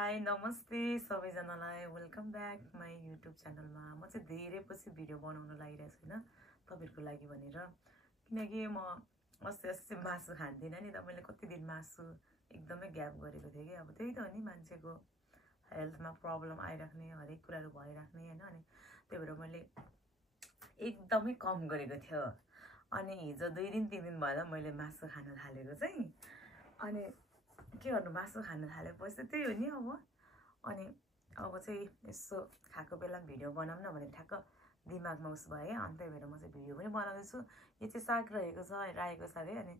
High नमस्ते सबैजनालाई welcome back my YouTube च्यानलमा। म चाहिँ धेरै पछि भिडियो बनाउन लागिरहेको छु होइन तपाईँहरूको लागि भनेर, किनकि म अस्ति मासु खान्थिनँ नि त। मैले कति दिन मासु एकदमै ग्याप गरेको थिएँ कि। अब त्यही त हो नि, मान्छेको हेल्थमा प्रब्लम आइराख्ने, हरेक कुराहरू भइराख्ने होइन। अनि त्यही भएर मैले एकदमै कम गरेको थियो। अनि हिजो 2 दिन 3 दिन भएर मैले मासु खान थालेको चाहिँ। अनि के गर्नु, मासु खान थालेपछि त्यही हो नि अब। अनि अब चाहिँ यसो खाएको बेला भिडियो बनाऊँ न भनेर ठ्याक्क दिमागमा उस भयो क्या। अनि त्यही भएर म चाहिँ भिडियो पनि बनाउँदैछु। यो चाहिँ साग रहेको छ, रायोको साग है। अनि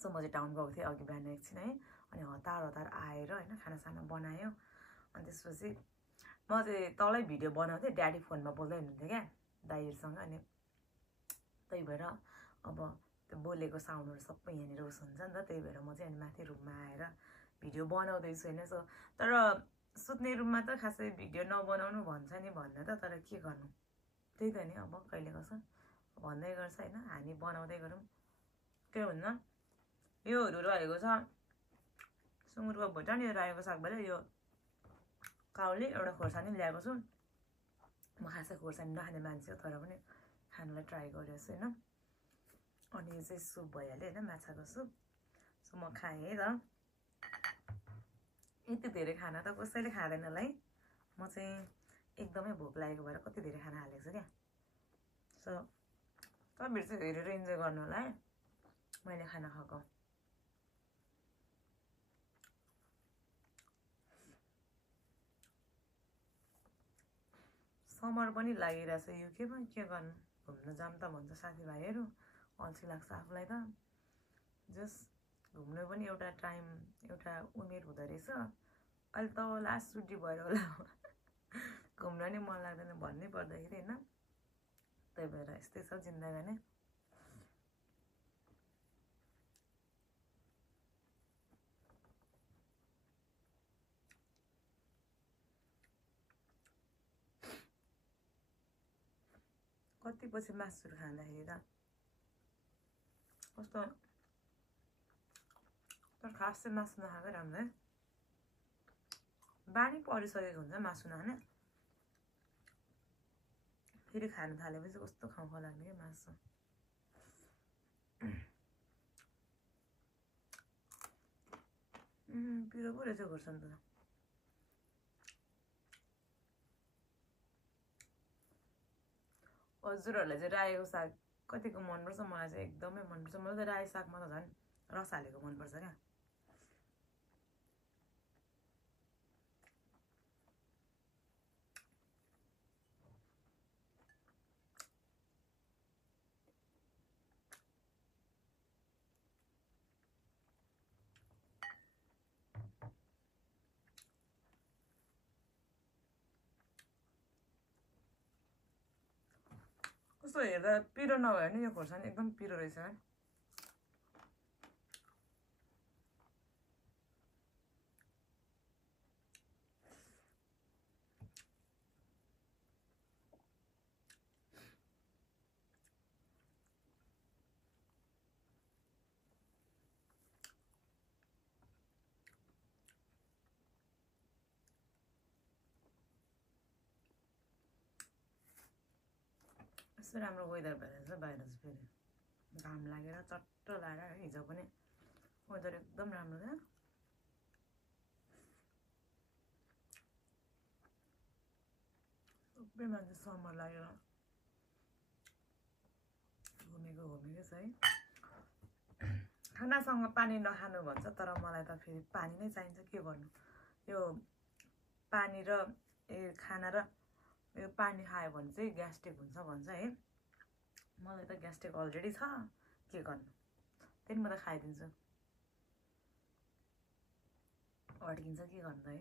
सो म चाहिँ टाउन गएको थिएँ अघि बिहान एकछिन है। अनि हतार आएर होइन खानासाना बनायो। अनि त्यसपछि म चाहिँ तलै भिडियो बनाउँथेँ, ड्याडी फोनमा बोल्दै हुनुहुन्थ्यो क्या दाइहरूसँग। अनि त्यही भएर अब त्यो बोलेको साउन्डहरू सबै यहाँनिर उस हुन्छ नि त। त्यही भएर म चाहिँ अनि माथि रुममा आएर भिडियो बनाउँदैछु होइन। सो तर सुत्ने रुममा त खासै भिडियो नबनाउनु भन्छ नि भन्न त, तर के गर्नु, त्यही त नि। अब कहिले कसो भन्दै गर्छ होइन, हामी बनाउँदै गरौँ, के हुन्न। योहरू रहेको छ सुँगुरको भुटान, यो रायोको साग भएर यो काउले एउटा खोर्सानी ल्याएको छु। म खासै खोर्सानी नखाने मान्छे हो, तर पनि खानलाई ट्राई गरेको छु होइन। अनि यो चाहिँ सुप भइहाल्यो होइन, माछाको सुप। सो म खाएँ है त। यति धेरै खाना त कसैले खाँदैन होला है। म चाहिँ एकदमै भोक लागेको भएर कति धेरै खाना हालेको छु क्या। सो तपाईँहरू चाहिँ हेरेर इन्जोय गर्नु होला है मैले खाना खाएको। समर पनि लागिरहेछ युकेमा, के गर्नु, घुम्न जाऊँ त भन्छ साथीभाइहरू। अल्छी लाग्छ आफूलाई त। जस घुम्नु पनि एउटा टाइम, एउटा उमेर हुँदो रहेछ। अहिले त लास्ट छुट्टी भएर होला घुम्न नि मन लाग्दैन भन्नै पर्दाखेरि होइन। त्यही भएर यस्तै छ जिन्दगानी। कति पछि मासुहरू खाँदाखेरि त कस्तो, तर खास चाहिँ मासु नखाएकै राम्रो है। बानी परिसकेको हुन्छ मासु नखाने, फेरि खान थालेपछि कस्तो खाउँ लाग्ने क्या मासु। पिरो पो रहेछ खोर्सानी त। हजुरहरूलाई चाहिँ रायोको साग कतिको मनपर्छ? मलाई चाहिँ एकदमै मनपर्छ। मलाई त रायो सागमा त झन् रस हालेको मनपर्छ क्या। कस्तो हेर्दा पिरो नभयो भने यो खोर्सानी एकदम पिरो रहेछ है। यस्तो राम्रो वेदर भएर चाहिँ बाहिर चाहिँ फेरि घाम लागेर चट्ट लागेर है। हिजो पनि वेदर एकदम राम्रो थियो। सबै मान्छे समर लागेर घुमेको छ है। खानासँग पानी नखानु भन्छ, तर मलाई त फेरि पानी नै चाहिन्छ। के गर्नु, यो पानी र खाना र यो पानी खायो भने चाहिँ ग्यास्ट्रिक हुन्छ भन्छ है। मलाई त ग्यास्ट्रिक अलरेडी छ, के गर्नु, त्यही म त खाइदिन्छु। अड्किन्छ, के गर्नु है।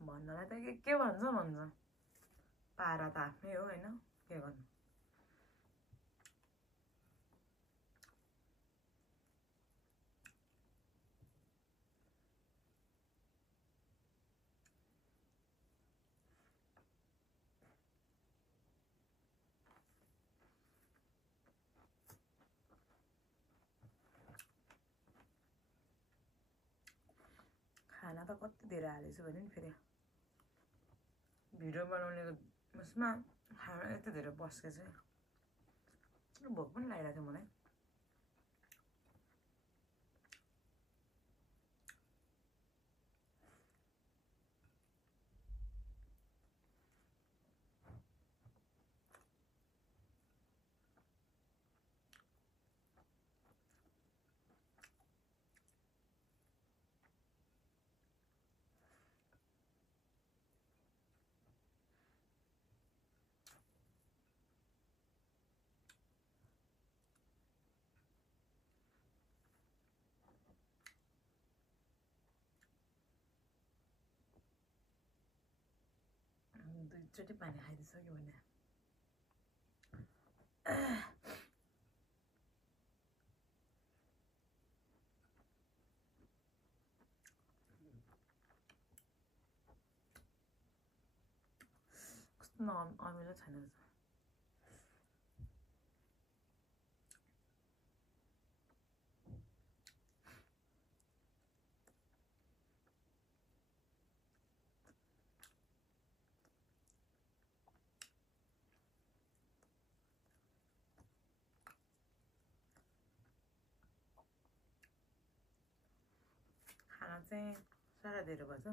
भन्नलाई त के भन्छ पारा त आफ्नै हो होइन, के गर्नु। त कति धेरै हालेछु भने नि फेरि भिडियो बनाउने उसमा खाना यति धेरै बस्केछ भोक पनि लागिरहेको थियो मलाई दुईचोटि पानी खाइदिइसक्यो भने कस्तो अमिलो छैन रहेछ खाना चाहिँ साह्रै धेरै भएछ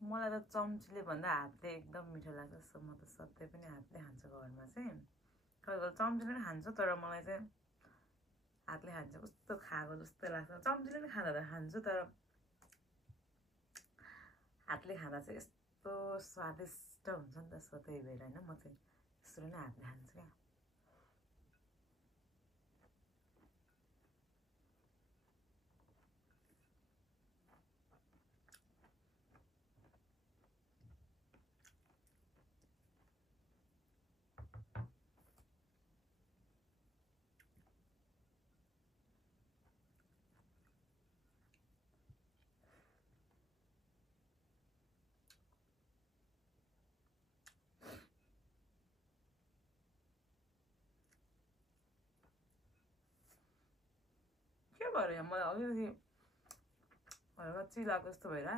मलाई त चम्चीले भन्दा हातले एकदम मिठो लाग्छ सो म त सधैँ पनि हातले खान्छु घरमा चाहिँ कोही बेला चम्चीले पनि खान्छु तर मलाई चाहिँ हातले खान्छ कस्तो खाएको जस्तो लाग्छ चम्चीले पनि खाँदा त खान्छु तर हातले खाँदा चाहिँ यस्तो स्वादिष्ट हुन्छ नि त सो त्यही भएर होइन म चाहिँ त्यसरी नै हातले खान्छु क्या के भएर यहाँ मलाई अलिकति हल्का चिलाएको जस्तो भएर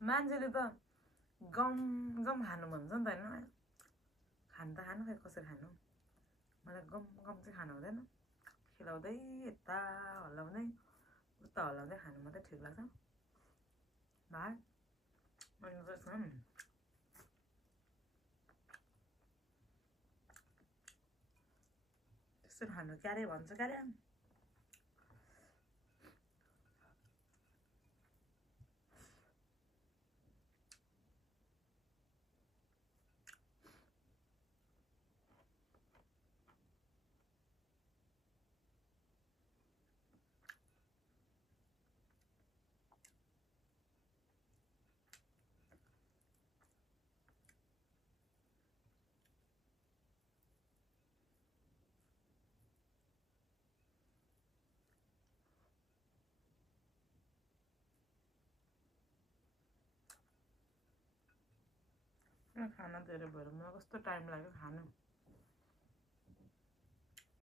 मान्छेले त गम गम खानु भन्छ नि त होइन खानु त खानु खै कसरी खानु मलाई गम गम चाहिँ खानु हुँदैन खिलाउँदै यता हल्लाउँदै उता हल्लाउँदै खानु मात्रै ठिक लाग्छ भाइ अनि त्यसमा त्यसरी खानु क्यारे भन्छ क्यारे खाना धेरै भएर मलाई कस्तो टाइम लाग्यो खानु